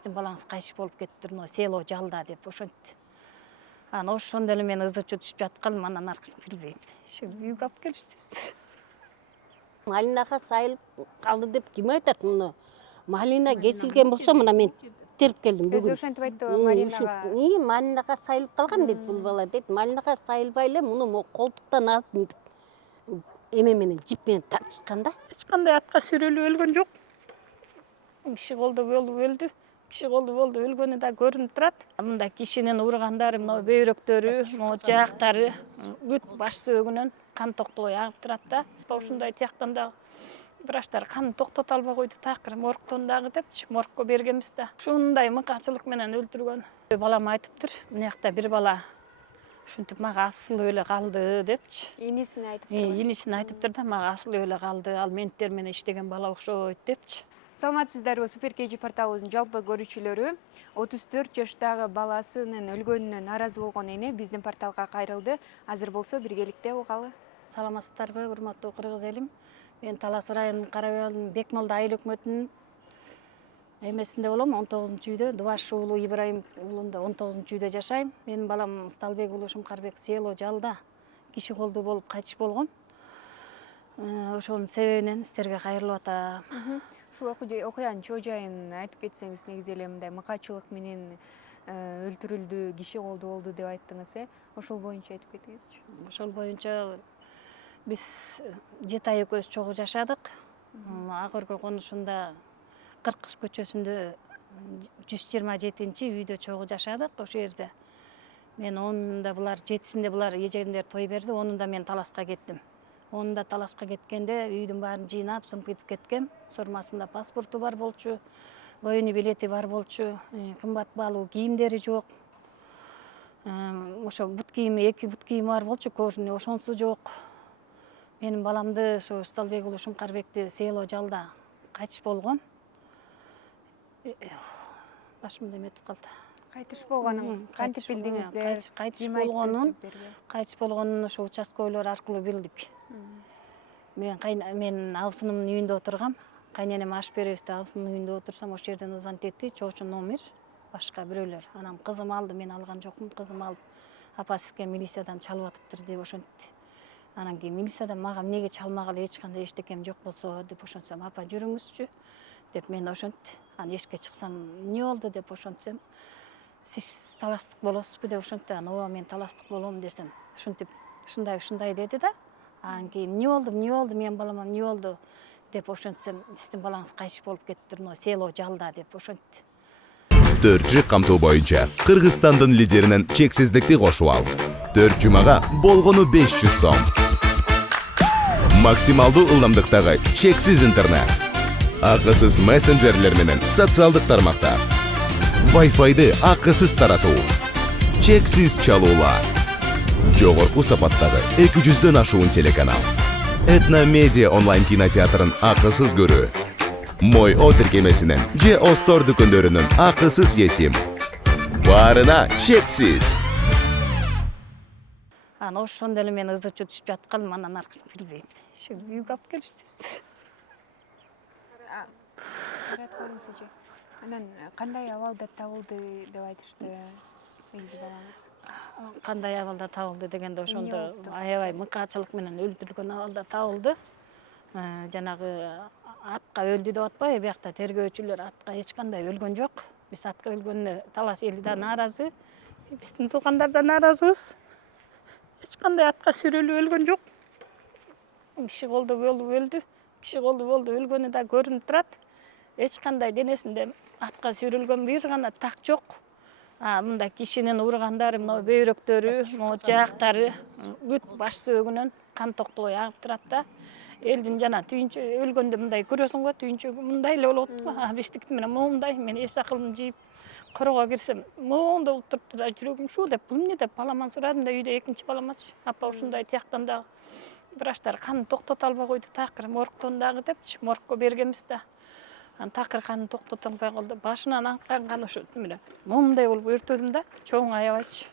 сиздин балаңыз кайчып болуп кетиптир, мына село жалда деп ошентти. Анан ошондо эле мен ызы түшүп жатып калдым, анан аркысын билбейм. Үйгө алып келишти. Малинага сайылып калды деп ким айтат муну? Малина кесилген болсо мына мен терип келдим бүгүн. Өзү ошентип айтты Маринага. Малинага сайылып калган дейт бул бала дейт. Малинага сайылбай эле муну колтуктан алып мынтип эме менен жип менен тартышкан да. Эч кандай атка сүрөлүп өлгөн жок. Киши колдо өлдү. Киши колдо өлгөнү да көрүнүп турат. Мында кишинин ургандары, мына бөйрөктөрү, мына жаактары, бүт баш сөөгүнөн кан токтобой агып турат да. Ушундай тияктан да врачтар канды токтото албай койду, такыр моргтон дагы депчи, моргко бергенбиз да. Ушундай мыкаачылык менен өлтүргөн. Балам айтыптыр, мынакта бир бала ушинтип мага асылып эле калды депчи. Инисине айтыптыр. Инисине айтыптыр да, мага асылып эле калды, ал менттер менен иштеген бала окшойт депчи. Саламатсыздарбы, Супер KG порталыбыздын жалпы көрүүчүлөрү. 34 жаштагы баласынын өлгөнүнө нааразы болгон эне биздин порталга кайрылды. Азыр болсо биргеликте угалы. Саламатсыздарбы, урматтуу кыргыз элим. Мен Талас районунун Карабай ауылунун Бекмолда айыл өкмөтүнүн эмесинде болом, 19-үйдө, Дубаш уулу Ибраим уулунда 19-үйдө жашайм. Менин балам Сталбек уулу Шумкарбек село жалда киши колдуу болуп кайтыш болгон. Ошонун себебинен сиздерге кайрылып атам. Ушул окуянын чоо жайын айтып кетсеңиз, негизи эле мындай мыкаачылык менен өлтүрүлдү, киши колдуу болду деп айттыңыз, ошол боюнча айтып кетиңизчи. Ошол боюнча биз 7 ай экөөбүз чогуу жашадык. Ак өргө конушунда Кыркыз көчөсүндө 127-үйдө чогуу жашадык. Ошол жерде мен 10-да булар 7-синде булар эжемдер той берди, 10-да мен Таласка кеттим. 10-да Таласка кеткенде үйдүн баарын жыйнап, сымкытып кеткем. Сормасында паспорту бар болчу, военный билети бар болчу, кымбат баалуу кийимдери жок. Ошо бут кийими, 2 бут кийими бар болчу, кожаный, ошонусу жок. Менин баламды, ошо Сталбек уулу Шумкарбекти село жалда кайтыш болгон. Башымда эметип калды. Кайтыш болгонун кантип билдиңиздер? Кайтыш болгонун ошо участковыйлар аркылуу билдик. Мен абысынымдын үйүндө отургам. Кайненем аш беребиз деп абысынымдын үйүндө отурсам, ошол жерден звонить этти, чоочу номер, башка бирөөлөр. Анан кызым алды, мен алган жокмун, кызым алып, апа сизге милициядан чалып атыптыр деп ошентти. Анан кийин милициядан мага эмнеге чалмагыла, эч кандай эчтекем жок болсо деп ошентсем, апа жүрүңүзчү деп мен ошентти. Анан эшикке чыксам, эмне болду деп ошентсем, сиз талаштык болосузбу деп ошентти. Анан ооба мен талаштык болом десем, ушинтип ушундай деди да. Анан кийин эмне болду, менин балама эмне болду деп ошентсем, сиздин балаңыз кайчып болуп кетиптир, мына село жалда деп ошентти. 4G камтоо боюнча Кыргызстандын лидеринен чексиздикти кошуп ал. 4 жумага болгону 500 сом. Максималдуу ылдамдыктагы чексиз интернет. Акысыз мессенджерлер менен социалдык тармактар. Wi-Fi'ды акысыз таратуу. Чексиз чалуулар. Жогорку сапаттагы 200дөн ашуун телеканал. Этно медиа онлайн кинотеатрын акысыз көрүү. Мой О тиркемесинен же Остор дүкөндөрүнүн акысыз есим. Баарына чексиз. Анан ошондо эле мен ызы түшүп жатып калдым, анан аркысын билбейм. Үйгө алып келишти. Анан кандай абалда табылды деп айтышты негизи балаңыз? Кандай абалда табылды дегенде ошондо аябай мыкаачылык менен өлтүрүлгөн абалда табылды. Жанагы атка өлдү деп атпайбы, биякта тергөөчүлөр атка эч кандай өлгөн жок. Биз атка өлгөнүнө Талас эли да нааразы, биздин туугандар да нааразыбыз. Эч кандай атка сүрөлүп өлгөн жок. Киши колдо өлдү, киши колдо өлгөнү да көрүнүп турат. Эч кандай денесинде атка сүрүлгөн бир гана так жок. Мында кишинин ургандары, мына бөйрөктөрү, мына жаактары, бүт баш сөөгүнөн кан токтобой агып турат да. Элдин жана түйүнчө өлгөндө мындай көрөсүң го, түйүнчө мындай эле болот го. Биздики менен моундай, мен эс акылымды жыйып корого кирсем, моундай болуп турупту да, жүрөгүм шу деп, бул эмне деп баламан сурадым да, үйдө экинчи баламачы. Апа ушундай тияктан да врачтар канды токтото албай койду, такыр моргтон дагы депчи, моргко бергенбиз да. Анан такыр канды токтото албай калды. Башынан аккан кан ошо моундай болуп өртөдүм да, чоң аябайчы.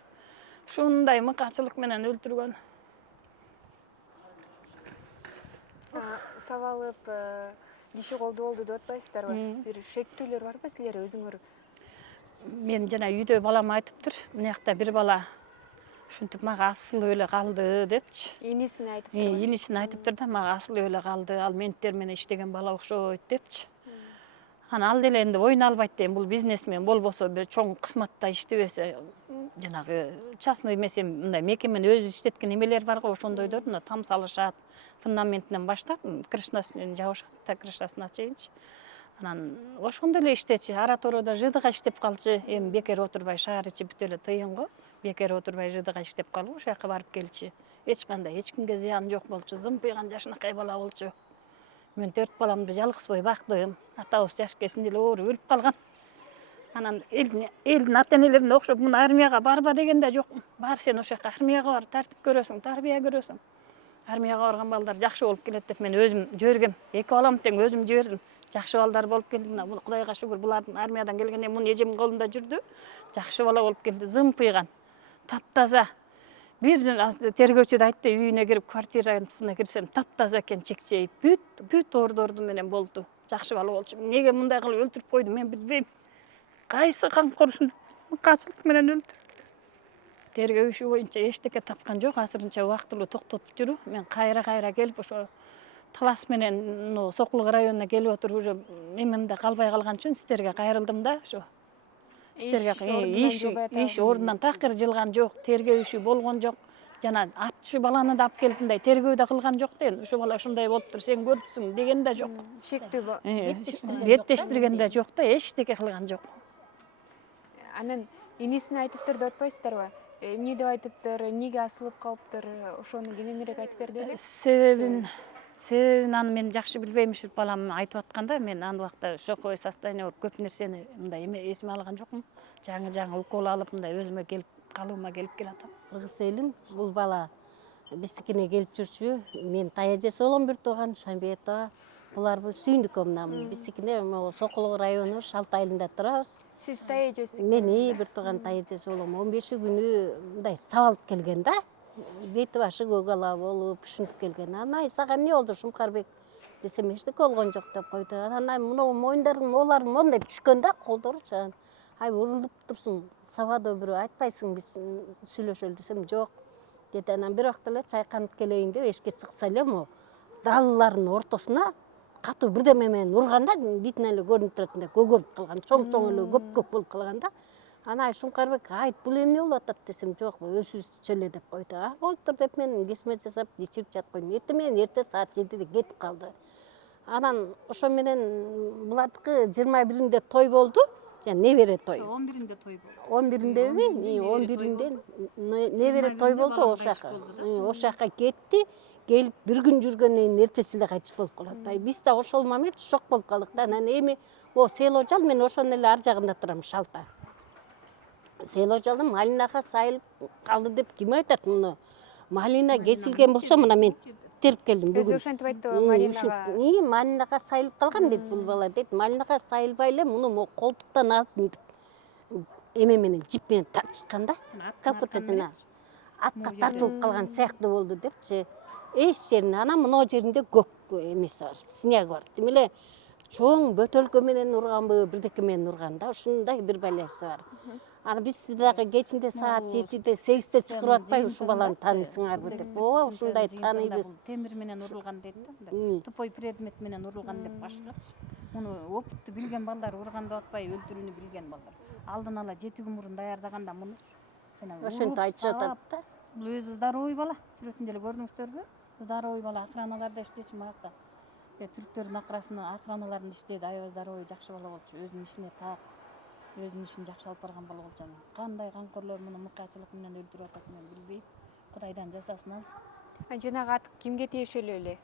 Ушундай мыкаачылык менен өлтүргөн. Сабалып киши колдуу болду деп атпайсыздарбы? Бир шектүүлөр барбы силер өзүңөр мен жана үйдө балам айтыптыр, мынакта бир бала ушинтип мага асыл эле калды депчи. Инисине айтыптыр. Инисин айтыптыр да, мага асыл эле калды, ал менттер менен иштеген бала окшойт депчи. Ана ал деле энди ойуна албайт дейм, бул бизнесмен болбосо бир чоң кызматта иштебесе, жанагы частный эмес мындай мекеменин өзү иштеткен эмелер бар го, ошондойдор мына там салышат, фундаментинен баштап крышасын жабышат да, крышасын чейинчи. Анан ошондой эле иштечи, ара тороодо жыдыга иштеп калчы, эми бекер отурбай, шаар ичи бүт эле тыйын го, бекер отурбай жыдыга иштеп калып, ошол жака барып келчи. Эч кандай эч кимге зыяны жок болчу, зымпыйган жашынакай бала болчу. Мен 4 баламды жалгызбой бактым. Атабыз жаш кезинде эле ооруп өлүп калган. Анан элдин ата энелерине окшоп муну армияга барба деген да жокмун. Бар сен ошол жака армияга бар, тартип көрөсүң, тарбия көрөсүң. Армияга барган балдар жакшы болуп келет деп мен өзүм жибергем. 2 балам тең өзүм жибердим. Жакшы балдар болуп келди. Мына Кудайга шүгүр, булардын армиядан келгенде мунун эжемдин колунда жүрдү. Жакшы бала болуп келди, зымпыйган, таптаза. Бирден тергөөчү да айтты, үйүнө кирип, квартирасына кирсем, таптаза экен, чекчейип, бүт ордорду менен болду. Жакшы бала болчу. Неге мындай кылып өлтүрүп койду, мен билбейм. Кайсы камкор ушундай мыкаачылык менен өлтүрдү. Тергөө иши боюнча эчтеке тапкан жок, азырынча убактылуу токтотуп жүрүп, мен кайра келип ошо Талас менен Сокулук районуна келип отуруп, уже эмемде калбай калган үчүн сиздерге кайрылдым да, ошо. Иш ордунан такыр жылган жок, тергөө иши болгон жок. Жана атчы баланы да алып келип мындай тергөө да кылган жок деген. Ошо бала ушундай болуптур, сен көрүпсүң деген да жок. Шектүү Беттештирген да жок да, эчтеке кылган жок. Анан инисине айтыптыр деп атпайсыздарбы? Эмне деп айтыптыр, эмнеге асылып калыптыр, ошону кененирээк айтып берди беле? Себебин аны мен жакшы билбейм, балам айтып атканда, мен аны убакта шоковой состояние болуп көп нерсени мындай эсиме алган жокмун. Жаңы укол алып мындай өзүмө келип калыбыма келип келатам. Кыргыз элин бул бала биздикине келип жүрчү. Мен тая эжеси болом, бир тууган Шамбетова. Булар сүйүндүк мына биздикине Сокулук району Шалт айылында турабыз. Сиз тая эжеси? Мен бир тууган тая эжеси болом. 15 күнү мындай сабалып келген да. Бети башы көк ала болуп, ушинтип келген. Анан сага эмне болду Шумкарбек десем, эчтеке болгон жок деп койду. Анан мына моюндарым, оларым мондай түшкөн да, колдору чаан. Ай урулуп турсуң, сабадо бирөө айтпайсың, биз сүйлөшөлү десем, жок деди. Анан бир убакта эле чайканып келейин деп эшикке чыкса эле далалардын ортосуна катуу бирдеме менен урганда, битинен эле көрүнүп турат, көгөрүп калган, чоң эле көп болуп калган да. Ана Шумкарбек айт, бул эмне болуп атат десем, жок, өзүбүзчө эле деп койду. Болуптур деп мен кесме жасап ичирип жатып койдум. Эртең менен эрте саат 7-де кетип калды. Анан ошо менен булардыкы 21-инде той болду. Жана небере той. 11-инде той болду. 11-индеби? 11-инде небере той болду, ошол жака кетти. Келип бир күн жүргөндөн кийин эртеси эле кайтыш болуп калат. Биз да ошол момент шок болуп калдык да. Анан эми село жал, мен ошонун эле ар жагында турам, Шалта. Село жалда малинага сайылып калды деп ким айтат муну? Малина кесилген болсо, мына мен терип келдим бүгүн. Өзү ошентип айтты малинага. Малинага сайылып калган дейт бул бала дейт. Малинага сайылбай эле муну колтуктан алып эме менен, жип менен тартышкан да. Капыта жана атка тартылып калган сыяктуу болду депчи. Эч жерине, анан мына жеринде көк эмеси бар, снег бар. Тим эле чоң бөтөлкө менен урганбы, бирдеке менен урган да, ушундай бир баласы бар. Аны биз дагы кечинде саат 7-де 8-де чакырып атпай, ушу баланы тааныйсыңарбы деп. Ооба, ушундай тааныйбыз. Темир менен урулган дейт да. Тупой предмет менен урулган деп башкачы. Муну опытту билген балдар, урганды атпай өлтүрүүнү билген балдар. Алдын ала 7 күн мурун даярдаганда муну ошентип айтышат да. Бул өзү здоровый бала. Сүрөтүндө эле көрдүңүздөрбү? Здоровый бала, акраналарда иштечү мага. Түрктөрдүн акраналарында иштейди, аябай здоровый, жакшы бала болчу. Өзүнүн ишине таап, өзүнүн ишин жакшы алып барган бала болчу. Кандай камкорлор муну мыкаачылык менен өлтүрүп атат, мен билбейм. Кудайдан жасасын алсын. Жанагы ат кимге тиешелүү эле?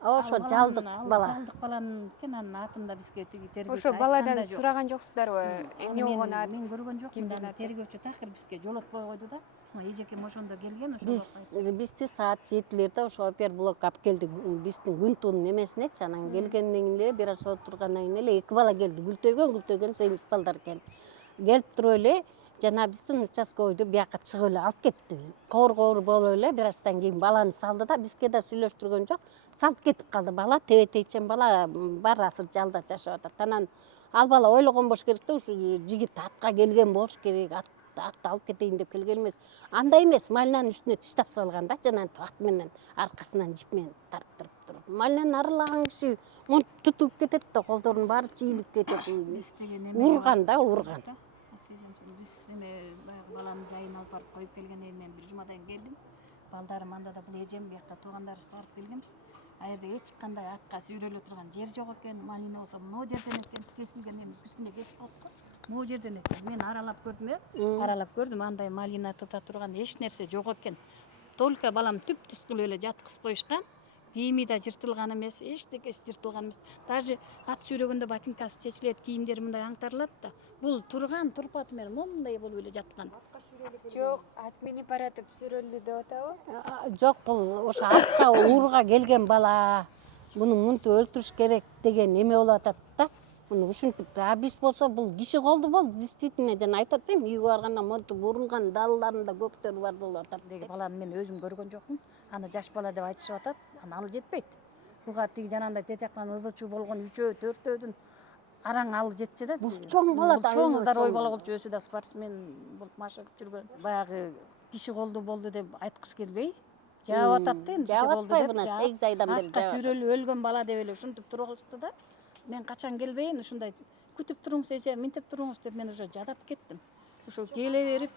Ошо жалдык бала. Жалдык баланын анын атын да бизге тергөөчү Ошо баладан сураган жоксуздарбы? Эмне болгон ат? Мен көргөн жокмун. Тергөөчү такыр бизге жолотпой койду да. Эжекем ошондо келген, ошо бизди саат 7-лерде ошо оперблок алып келди, биздин күнтуунун эмесинечи. Анан келгенден кийин эле бир аз отургандан кийин эле 2 бала келди. Гүлтөгөн семиз балдар экен. Келип туруп эле жана биздин участковойду бияка чыгып эле алып кетти. Коор болуп эле бир аздан кийин баланы салды да, бизге да сүйлөштүргөн жок. Салып кетип калды. Бала тебетейчен бала бар, азыр жалда жашап атат. Анан Ал бала ойлогон болуш керек да, ушу жигит атка келген болуш керек, атты алып кетейин деп келген эмес. Андай эмес, малинанын үстүнө тиштап салган да, жанагы ат менен аркасынан жип менен тарттырып туруп. Малинаны аралаган киши монтип тутулуп кетет да, колдорунун баары чийилип кетет. Урган да, урган. Биз эме баягы баланы жайын алып барып коюп келгенден мен бир жумадан келдим. Балдарым анда да бул эжем биякта туугандарыбыз барып келгенбиз. А жерде эч кандай атка сүйрөлө турган жер жок экен. Малина болсо могу жерден экен, кесилген эми үстүнө кесип калып калды. Могу жерден экен. Мен аралап көрдүм, аралап көрдүм. Андай малина тута турган эч нерсе жок экен. Только балам түп-түз кылып эле жаткызып коюшкан. Кийими да жыртылган эмес, эчтекеси жыртылган эмес. Даже ат сүйрөгөндө ботинкасы чечилет, кийимдери мындай аңтарылат да. Бул турган, турпаты менен момундай болуп эле жаткан. Жок, ат минип баратып сүрөлдү деп атабы? Жок, бул ошо атка уурга келген бала. Муну мынтип өлтүрүш керек деген эме болуп атат да. Муну ушинтип, а биз болсо бул киши колду болду. Действительно, жана айтат да, үйгө барганда монтип урулган далаларында көктөрү бар болуп атат. Деги баланы мен өзүм көргөн жокмун. Аны жаш бала деп айтышып атат. Аны ал жетпейт. Буга тиги жанагындай тет жактан ызычуу болгон 3-4-дөдүн араң ал жетчү да. Бул чоң бала да, чоң кыздар ой бала болчу, өзү да спортсмен болуп машыгып жүргөн. Баягы киши колду болду деп айткысы келбей, жаап атат да, эми киши колду деп. Мына 8 айдан бери атка сүйрөлүп өлгөн бала деп эле ушинтип туруп алышты да. Мен качан келбейин, ушундай күтүп туруңуз эже, минтип туруңуз деп мен уже жадап кеттим. Ошо келе берип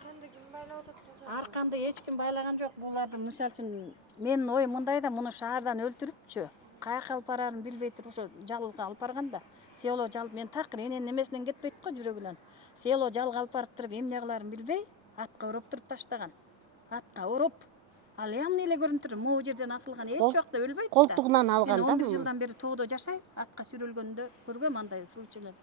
арканды эч ким байлаган жок. Буларды мисалы үчүн менин оюм мындай да, муну шаардан өлтүрүпчү. Каяка алып барарын билбей туруп ошо жалга алып барган да. Село жал, мен такыр эненин эмесинен кетпейт го жүрөгүнөн. Село жалга алып барып туруп эмне кыларын билбей, атка ороп туруп таштаган. Атка ороп. Ал эмне эле көрүнүп тур, могу жерден асылган, эч жакта өлбөйт да. Колтугунан алган да. Мен 11 жылдан бери тоодо жашайм, атка сүйрөлгөндө көргөм андай случайлар.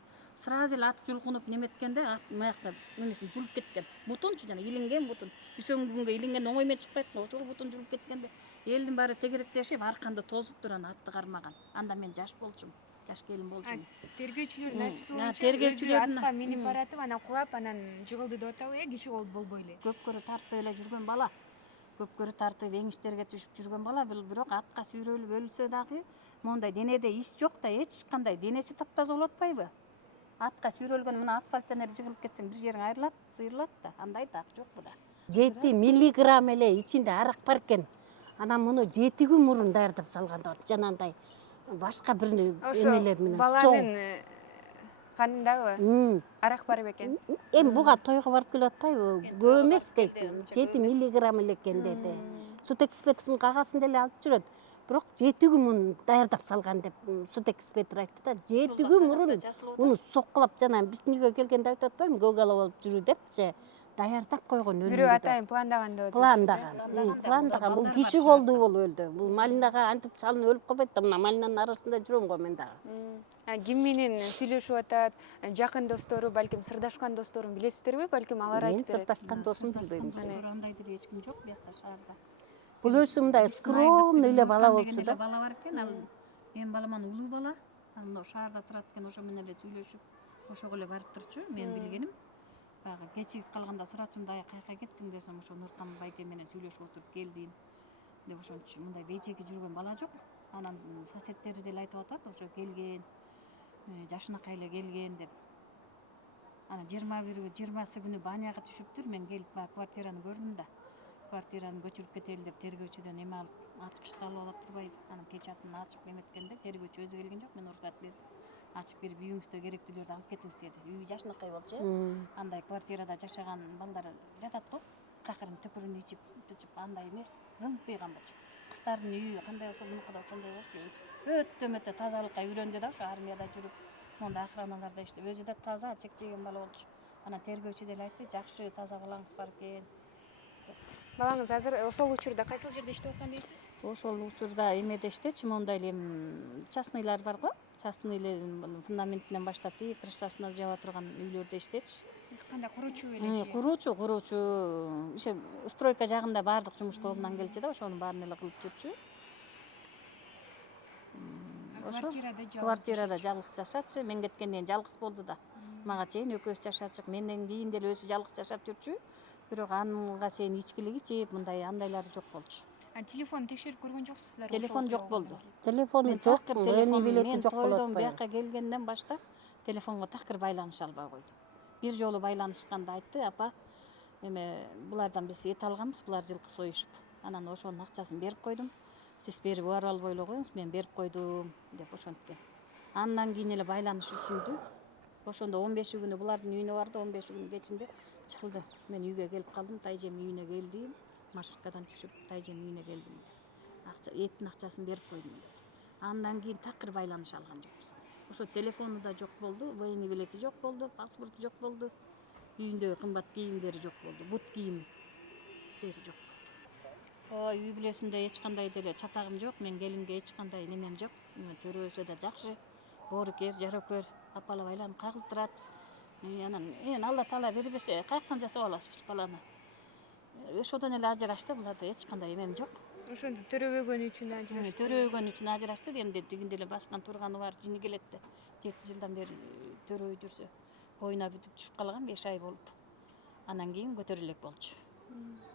Сразу эле ат жулкунуп неметкенде, ат маякта немесин жулуп кеткен. Бутунчу жана илинген бутун. Үсөнгөнгө илинген оңой менен чыкпайт го, ошол бутун жулуп кеткенде, элдин баары тегеректешип, арканды тозуп турган атты кармаган. Анда мен жаш болчумун. Жаш келин болчумун. Тергөөчүлөрдүн айтуусу боюнча, атка минип баратып, анан кулап, анан жыгылды деп атабы, киши колду болбой эле. Көпкөрү тартып эле жүргөн бала. Көпкөрү тартып эңиштерге түшүп жүргөн бала, бирок атка сүйрөлүп өлсө дагы, мондай денеде иш жок да, эч кандай денеси таптаза болуп атпайбы? Атка сүйрөлгөн мына асфальттан эле жыгылып кетсең, бир жериң айрылат, сыйрылат да, андай так жок буда. 7 миллиграмм эле ичинде арак бар экен. Анан муну 7 күн мурун даярдап салган да, жанагындай башка бир эмелер менен. Баланын канындагы арак бар бекен. Эми буга тойго барып келип атпайбы? Көп эмес дейт. 7 миллиграмм эле экен деди. Судэкспедиктин кагазында эле алып жүрөт. Бирок 7 күн муну даярдап салган деп судэкспедитор айтты да. 7 күн мурун муну соккулап жана биздин үйгө келгенде айтып атпаймынбы, көк ала болуп жүрү депчи. Даярдап койгон өлүмдү. Бирөө атайын пландаган деп атат. Пландаган. Бул киши колду болуп өлдү. Бул малинага антип чалынып өлүп калбайт да, мына малинанын арасында жүрөм го мен дагы. Ким менен сүйлөшүп атат? Жакын достору, балким сырдашкан досторун билесиздерби? Балким алар айтып берет. Мен сырдашкан досум билбейм. Андай деле эч ким жок биякта шаарда. Бул өзү мындай скромный эле бала болчу да. Бала бар экен, ал менин баламан улуу бала. Ал мына шаарда турат экен, ошо менен эле сүйлөшүп, ошого эле барып турчу, мен билгеним. Баягы кечигип калганда сурачым, дай каяка кеттиң десем, ошо Нуркан байке менен сүйлөшүп отуруп келдим деп ошончу. Мындай бейчеги жүргөн бала жок. Анан соседтери деле айтып атат, ошо келген, жашынакай эле келген деп. Анан 20 күнү баняга түшүптүр, мен келип квартираны көрдүм да. Квартираны көчүрүп кетели деп тергөөчүдөн эме алып, ачкычты алып алып турбайбы. Анан кеч атын ачып эметкенде тергөөчү өзү келген жок, мен уруксат бердим. Ачып берип үйүңүздө керектүүлөрдү алып кетиңиз деди. Үйү жашынакай болчу. Андай квартирада жашаган балдар жатат го. Какырын түпүрүн ичип, андай эмес, зыңкыйган болчу. Кыздардын үйү кандай болсо, мунуку да ошондой болчу. Өтө мөтө тазалыкка үйрөндү да, ошо армияда жүрүп, монда охраналарда иштеп, өзү да таза, чек жеген бала болчу. Анан тергөөчү деле айтты, жакшы таза балаңыз бар экен. Балаңыз азыр ошол учурда кайсыл жерде иштеп аткан дейсиз? Ошол учурда эмеде иштечи, мондай эле частныйлар бар го. Частныйлардын фундаментинен баштап крышасына жаба турган үйлөрдө иштечи. Кандай куруучу эле? Куруучу. Иши стройка жагында баардык жумуш колунан келчү да, ошонун баарын эле кылып жүрчү. Квартирада жалгыз жашачы. Мен кеткенден кийин жалгыз болду да. Мага чейин экөөбүз жашачык. Менден кийин деле өзү жалгыз жашап жүрчү. Бирок анга чейин ичкилик ичип, мындай андайлары жок болчу. Телефон текшерип көргөн жоксуздар? Телефон жок болду. Телефону жок, эми билети жок болот. Тойдон бияка келгенден баштап телефонго такыр байланыша албай койду. Бир жолу байланышканда айтты, апа эме булардан биз эт алганбыз, булар жылкы союшуп. Анан ошонун акчасын берип койдум. Сиз берип убарып албой эле коюңуз, мен берип койдум деп ошенткен. Андан кийин эле байланыш үшүндү. Ошондо 15 күнү булардын үйүнө барды, 15 күнүн кечинде чыкылды. Мен үйгө келип калдым, Тайжем үйүнө келдим. Маршруткадан түшүп Тайжем үйүнө келдим. Эттин акчасын берип койдум деди. Андан кийин такыр байланыша алган жокпуз. Ошо телефону да жок болду, военный билети жок болду, паспорту жок болду. Үйүндөгү кымбат кийимдери жок болду, бут кийими бери жок болду. Үй бүлөсүндө эч кандай деле чатагым жок, мен келинге эч кандай немем жок. Төрөсө да жакшы, боорукер, жарокер, апалап айланып кагылтырат. Анан Алла Таала бербесе, каяктан жасап аласыз баланы. Ошодон эле ажырашты, буларда эч кандай эмем жок. Ошондо төрөбөгөн үчүн ажырашты. Төрөбөгөн үчүн ажырашты, эми тигинде эле баскан турганы бар, жини келет да. 7 жылдан бери төрөбөй жүрсө, боюна бүтүп түшүп калган 5 ай болуп. Анан кийин көтөрө элек болчу.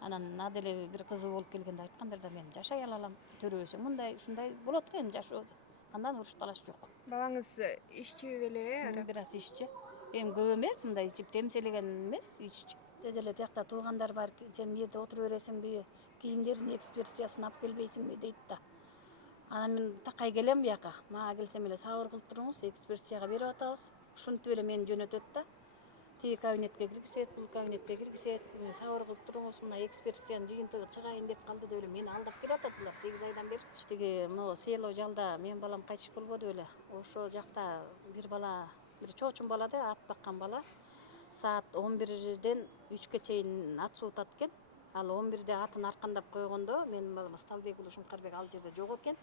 Анан наделе бир кызы болуп келгенде айткандар да, мен жашай алам, төрөбөсөм мындай ушундай болот го эми жашоодо. Андан уруш талаш жок. Балаңыз ишчи беле? Бир аз ишчи. Эми көп эмес, мындай ичип темселеген эмес, ишчи. Деле тиякта туугандар бар, сен эмнеде отура бересиңби, кийимдердин экспертизасын алып келбейсиңби дейт да. Анан мен такай келем бияка, мага келсем эле сабыр кылып туруңуз, экспертизага берип атабыз. Ушинтип эле мени жөнөтөт да. Тиги кабинетке киргизет, бул кабинетке киргизет. Сабыр кылып туруңуз, мына экспертизанын жыйынтыгы чыгайын деп калды деп эле мени алдап келатат булар 8 айдан бери. Тиги могу село жалда менин балам кайтыш болбоду беле. Ошол жакта бир бала, бир чоочун бала да, ат баккан бала. Саат 11ден 3кө чейин ат суутат экен. Ал 11де атын аркандап койгондо менин балам Сталбек уулу Шумкарбек ал жерде жок экен.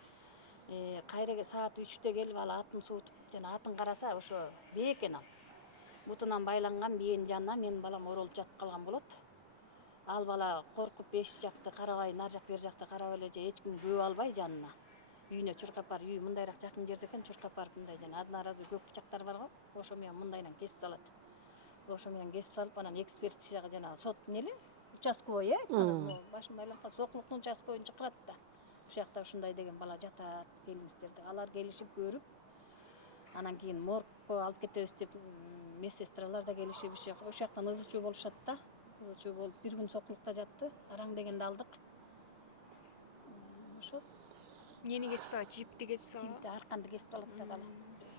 Кайраga саат 3те келип ал атын суутуп, жана атын караса ошо бээ экен ал. Бутунан байланган биенин жанына менин балам оролуп жатып калган болот. Ал бала коркуп эш жакты карабай, нар жак бер жакты карап эле же эч ким көөп албай жанына. Үйүнө чуркап барып, үй мындайраак жакын жерде экен, чуркап барып мындай жана одноразовый көк бычактар бар го, ошо менен мындайдан кесип салат. Ошо менен кесип салып, анан экспертизага жана сот неле, участковый, башын байлап калса, сокулуктун участковыйын чакырат да. Ошол жакта ушундай деген бала жатат, келиңиздер деп. Алар келишип көрүп, анан кийин моргко алып кетебиз деп медсестралар да келишип, ошол жактан ызы чуу болушат да. Ызы чуу болуп, бир күн сокулукта жатты, араң дегенде алдык. Ошо. Эмнени кесип салат? Жипти кесип салат? Жипти, арканды кесип алат да бала.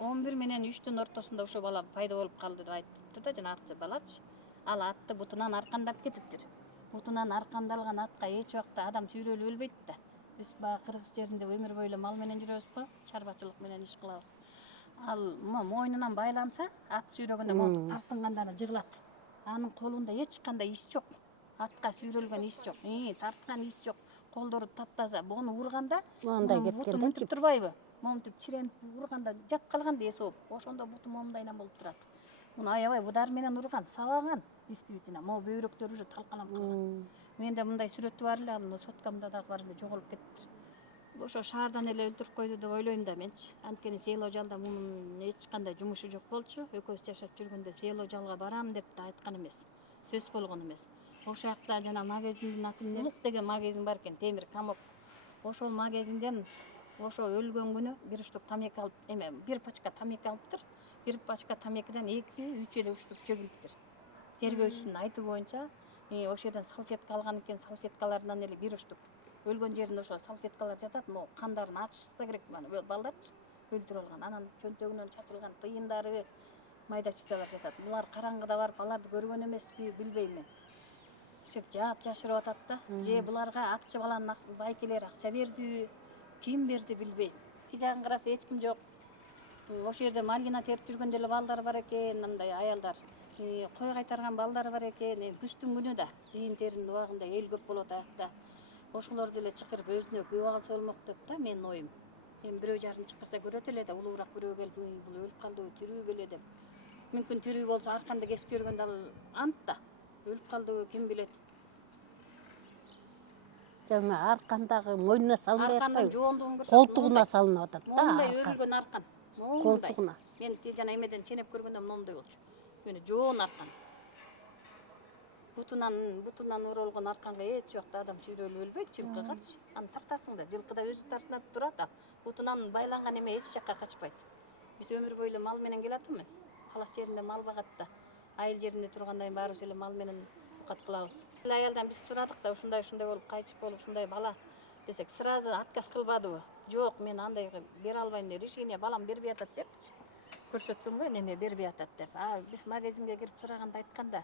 11 менен 3түн ортосунда ошо бала пайда болуп калды деп айтты да, жана атчы балачы. Ал атты бутунан аркандап кетиптир. Бутунан аркандалган атка эч убакта адам сүйрөлүп өлбөйт да. Биз баягы кыргыз жеринде өмүр бою мал менен жүрөбүз го, чарбачылык менен иш кылабыз. Ал мойнунан байланса, ат сүйрөгөндө монтип тартынгандан жыгылат. Анын колунда эч кандай иш жок. Атка сүйрөлгөн иш жок, тарткан иш жок. Колдору таптаза. Буну урганда, мындай кеткенде мынтип турбайбы? Момтип чиренип урганда жат калганда эс болуп, ошондо буту момундайынан болуп турат. Муну аябай будар менен урган, сабаган. Действительно, могу бөйрөктөрү уже талкаланып калган. Менде мындай сүрөтү бар эле, аны соткамда дагы бар эле, жоголуп кетиптир. Ошо шаардан эле өлтүрүп койду деп ойлойм да менчи. Анткени село жалда мунун эч кандай жумушу жок болчу. Экөөбүз жашап жүргөндө село жалга барам деп да айткан эмес. Сөз болгон эмес. Ошол жакта жана магазиндин аты эмне? Улук деген магазин бар экен, темир камок. Ошол магазинден ошо өлгөн күнү бир штук тамеки алып, бир пачка тамеки алыптыр. Бир пачка тамекиден 2-3 эле уштук чөгүлүптүр. Тергөөчүнүн айтуу боюнча, ошол жерден салфетка алган экен, салфеткаларынан эле бир уштук. Өлгөн жеринде ошо салфеткалар жатат, могу кандарын ачышса керек, балдарчы өлтүрүп алган. Анан чөнтөгүнөн чачылган тыйындары, майда чүйдөлөр жатат. Булар караңгыда барып аларды көргөн эмеспи, билбейм мен. Ошеп жаап жашырып атат да. Же буларга акча баланын байкелери акча берди, ким берди билбейм. Эки жагын караса эч ким жок. Ошол жерде малина терип жүргөн деле балдар бар экен, мындай аялдар. Кой кайтарган балдар бар экен. Күздүн күнү да жыйын теринин убагында эл көп болот аякта. Ошолор деле чакырып өзүнө күйөө алса болмок деп да менин оюм. Бирөө жарын чакырса көрөт эле да, улуураак бирөө келип, бул өлүп калдыбы, тирүү беле деп. Мүмкүн тирүү болсо арканды кесип жибергенде ал ант да. Өлүп калдыбы, ким билет. Жана аркандагы мойнуна салынбай Аркандын атпайбы? жоондугун көрсөт. Колтугуна салынып атат да. Мондай өрүлгөн аркан. Колтугуна. Мен жана эмеден ченеп көргөндө мондай болчу. Жоон аркан. Бутунан уралган арканга эч убакта адам сүйрөлүп өлбөйт, жылкыгачы. Аны тартасың да, жылкы да өзү тартылат турат. Бутунан байланган эме эч жакка качпайт. Биз өмүр бою мал менен келатырмыз. талаш жеринде мал багат да. Айыл жеринде тургандан баары эле мал менен кат кылабыз. Аялдан биз сурадык да ушундай болуп кайтыш болуп ушундай бала десек сразу отказ кылбадыбы? Жок, мен андай бере албайм деп решение балам бербей атат депчи. Көрсөттүм го неме бербей атат деп. Биз магазинге кирип сураганда айтканда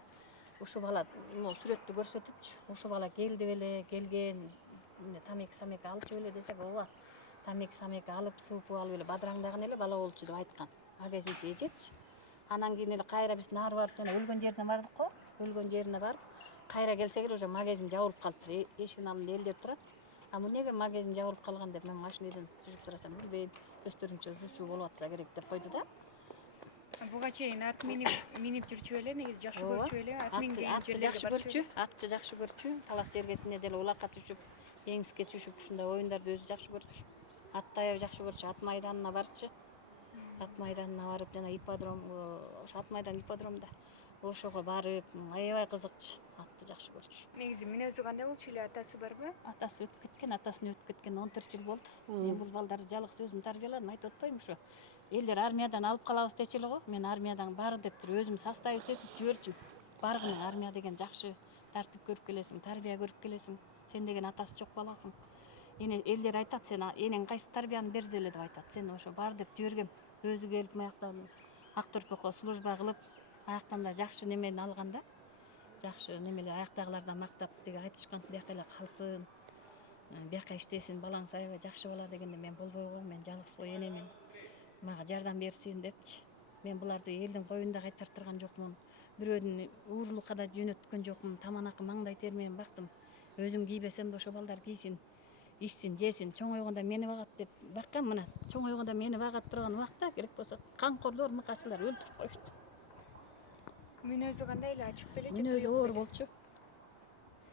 ушу бала сүрөттү көрсөтүпчү. Ушу бала келди беле, келген тамеки алчу беле десек, ооба. Тамеки алып, супу алып эле бадыраңдаган эле бала болчу деп айткан. Магазинчи эжечи. Анан кийин эле кайра биз нары барып жана өлгөн жерине бардык го. Өлгөн жерине барып, кайра келсек эле уже магазин жабылып калыптыр. Эшигин алдында элдер турат. Эмнеге магазин жабылып калган деп мен машинадан түшүп сурасам, билбейм, өздөрүнчө зычуу болуп атса керек деп койду да. Буга чейин ат минип жүрчү беле, негизи жакшы көрчү беле? Ат минген жерлерге жакшы көрчү, атчы жакшы көрчү. Талас жергесине деле улакка түшүп, эңиске түшүп ушундай оюндарды өзү жакшы көрчү. Атты аябай жакшы көрчү. Ат майданына барчы. Ат майданына барып жана ипподром, ошо ат майдан ипподромдо ошого барып аябай кызыкчы. Атты жакшы көрчү. Негизи мүнөзү кандай болчу эле, атасы барбы? Атасы өтүп кеткен, атасын өтүп кеткен 14 жыл болду. Мен бул балдарды жалгыз өзүм тарбияладым, айтып атпайм ушу. Элдер армиядан алып калабыз дечи эле го. Мен армиядан бар дептир, өзүм составить этип жиберчүм. Баргын, армия деген жакшы тартип көрүп келесиң, тарбия көрүп келесиң. Сен деген атасы жок баласың. Элдер айтат, сен энең кайсы тарбияны берди эле деп айтат. Сен ошо бар деп жибергем. Өзү келип маяктан Актөрпөккө служба кылып, аяктан да жакшы немени алганда, жакшы немелер аяктагылардан мактап деге айтышкан, бияка эле калсын, бияка иштесин, балаңыз аябай жакшы бала дегенде мен болбой коем, мен жалгыз кой энемен, мага жардам берсин депчи. Мен буларды элдин коюнда кайтартырган жокмун, бирөөнүн уурулукка да жөнөткөн жокмун, таманакы маңдай тер менен бактым. Өзүм кийбесем да ошо балдар кийсин, ичсин, жесин, чоңойгондо мени багат деп баккам. Мына чоңойгондо мени багат турган убакта керек болсо камкорлор, мыкачылар өлтүрүп коюшту. Мүнөзү кандай эле, ачык беле? Мүнөзү оор болчу.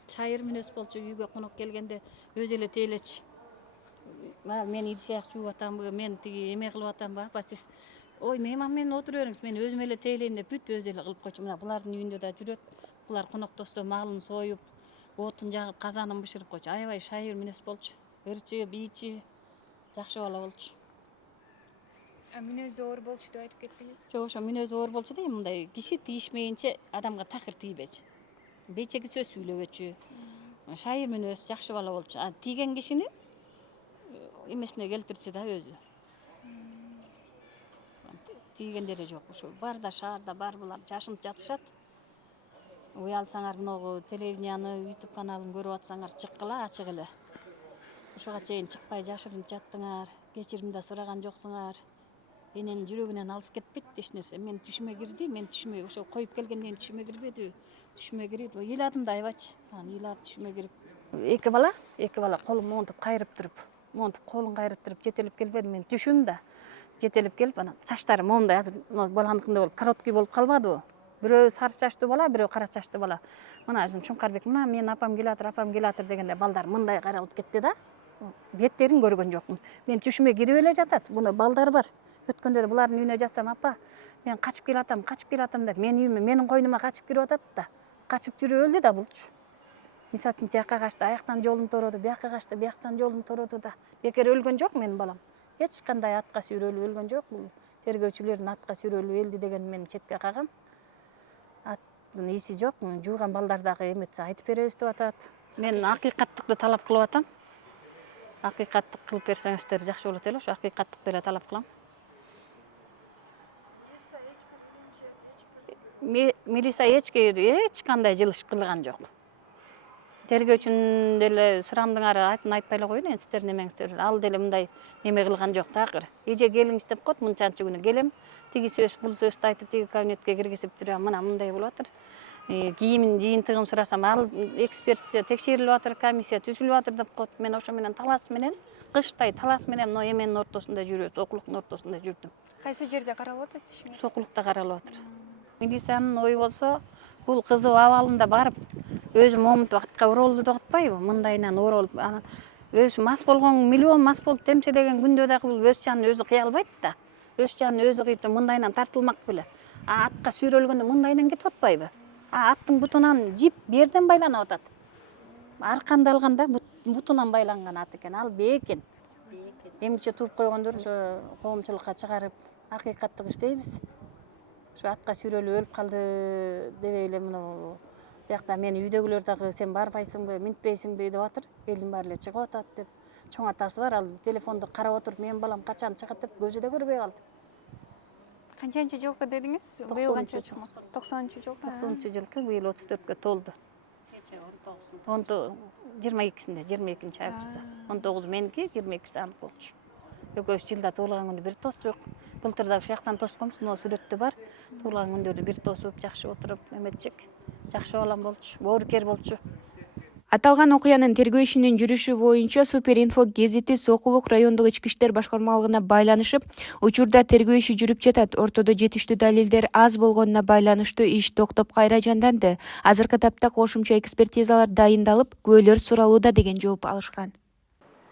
Чайыр мүнөз болчу, үйгө конок келгенде өзү эле тейлечи. Мен идиш аяк жууп атамбы, мен тиги эме кылып атамбы, апа сиз ой мейман менен отура бериңиз, мен өзүм эле тейлейин деп бүт өзү эле кылып койчу. Мына булардын үйүндө да жүрөт. Булар коноктошсо малын союп, отун жагып, казанын бышырып койчу. Аябай шайыр мүнөз болчу. Ырчы, бийчи, жакшы бала болчу. Мүнөзү оор болчу деп айтып кеттиңиз. Жок, ошо мүнөзү оор болчу дейм, мындай киши тийишмейинче адамга такыр тийбечү. Бейчеги сөз сүйлөбөчү. Шайыр мүнөз, жакшы бала болчу. Тийген кишини эмесине келтирчү да өзү. Тийгендери жок. Ушу барда шаарда бар булар жашынып жатышат. Уялсаңар могу телевиденияны, YouTube каналын көрүп атсаңар, чыккыла ачык эле. Ушуга чейин чыкпай жашырынып жаттыңар, кечирим да сураган жоксуңар. Эненин жүрөгүнөн алыс кетпейт эч нерсе. Мен түшүмө кирди, мен түшүмө ошо коюп келгенден кийин түшүмө кирбеди. Түшүмө кирип, ыйладым да аябайчы. Ыйлап түшүмө кирип. Эки бала колун монтуп кайрып туруп, колун кайрып туруп жетелеп келбеди. Мен түшүм да жетелеп келип, анан чачтары моундай азыр баланыкындай болуп, короткий болуп калбадыбы? Бирөө сары чачтуу бала, бирөө кара чачтуу бала. Мына Чуңкарбек, мына менин апам келатыр дегенде балдар мындай каралып кетти да. Беттерин көргөн жокмун. Мен түшүмө кирип эле жатат. Буна балдар бар. Өткөндө да булардын үйүнө жатсам, апа, мен качып келатам деп, менин үйүмө, менин койнума качып кирип атат да. Качып жүрүп өлдү да булчу. Мисалы үчүн жакка качты, аяктан жолун тороду, бияка качты, бияктан жолун тороду да. Бекер өлгөн жок менин балам. Эч кандай атка сүйрөлүп өлгөн жок. Бул тергөөчүлөрдүн атка сүйрөлүп өлдү деген мен четке кагам. Аттын иси жок, жууган балдар дагы эметсе айтып беребиз деп атат. Мен акыйкаттыкты талап кылып атам. Акыйкаттык кылып берсеңиздер жакшы болот эле, ошо акыйкаттыкты эле талап кылам. Милиция эч кандай жылыш кылган жок. Тергөөчүнүн деле сурандыңар, атын айтпай эле коеюн, сиздер немеңиздер. Ал деле мындай неме кылган жок такыр. Эже келиңиз деп коет, мынчанчы күнү келем. Тиги сөз, бул сөздү айтып, тиги кабинетке киргизип турам. Мына мындай болуп атыр. Кийимин, жыйынтыгын сурасам, ал экспертиза текшерилип атыр, комиссия түзүлүп атыр деп коет. Мен ошо менен талас менен, кыштай талас менен эменин ортосунда жүрөбүз, окулуктун ортосунда жүрдүм. Кайсы жерде каралып атат ишиңер? Сокулукта каралып атыр. Милициянын ою болсо, бул кызы абалында барып, өзү момунтуп атка оролду деп атпайбы? Мындайынан оролуп, өзү мас болгон, миллион мас болуп темселеген күндө дагы бул өз жанын өзү кыя албайт да. Өз жанын өзү кыйып, мындайынан тартылмак беле. Атка сүйрөлгөндө мындайынан кетип атпайбы? Аттын бутунан жип берден байланып атат. Арканды алганда бутунан байланган ат экен, ал бээкен. Эмче тууп койгондор ошо коомчулукка чыгарып, акыйкаттык издейбиз. Şu atqa sürөлүп өлүп калды деп эле мына биякта мени үйдөгүлөр дагы сен барбайсыңбы, минтпейсиңби деп атыр. Элдин баары эле чыгып атат деп. Чоң атасы бар, ал телефонду карап отуруп, менин балам качан чыгат деп көзү да көрбөй калды. Канчанчы жылкы дедиңиз? 90-чы жыл. 90-чы жыл. 90-чы жылкы, быйыл 34-кө толду. 22-синде, 22-нчи августта. 19 меники, 22-си анын болчу. Экөөбүз жылда туулган күндү бир тосчук. Былтыр да ушуяктан тосконбуз, мына сүрөттө бар. Туулган күндөрү бир тосуп, жакшы отуруп, эметчик. Жакшы балам болчу, боорукер болчу. Аталган окуянын тергөө ишинин жүрүшү боюнча Суперинфо гезити Сокулук райондук ички иштер башкармалыгына байланышып, учурда тергөө иши жүрүп жатат. Ортодо жетиштүү далилдер аз болгонуна байланыштуу иш токтоп кайра жанданды. Азыркы тапта кошумча экспертизалар дайындалып, күбөлөр суралууда деген жооп алышкан.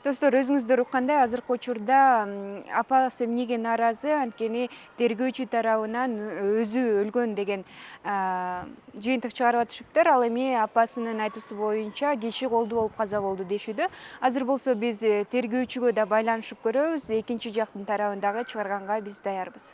Достор, өзүңүздөр уккандай, азыркы учурда апасы эмнеге нааразы, анткени тергөөчү тарабынан өзү өлгөн деген жыйынтык чыгарып атышыптыр. Ал эми апасынын айтуусу боюнча киши колду болуп каза болду дешүүдө. Азыр болсо биз тергөөчүгө да байланышып көрөбүз. Экинчи жактын тарабын дагы чыгарганга биз даярбыз.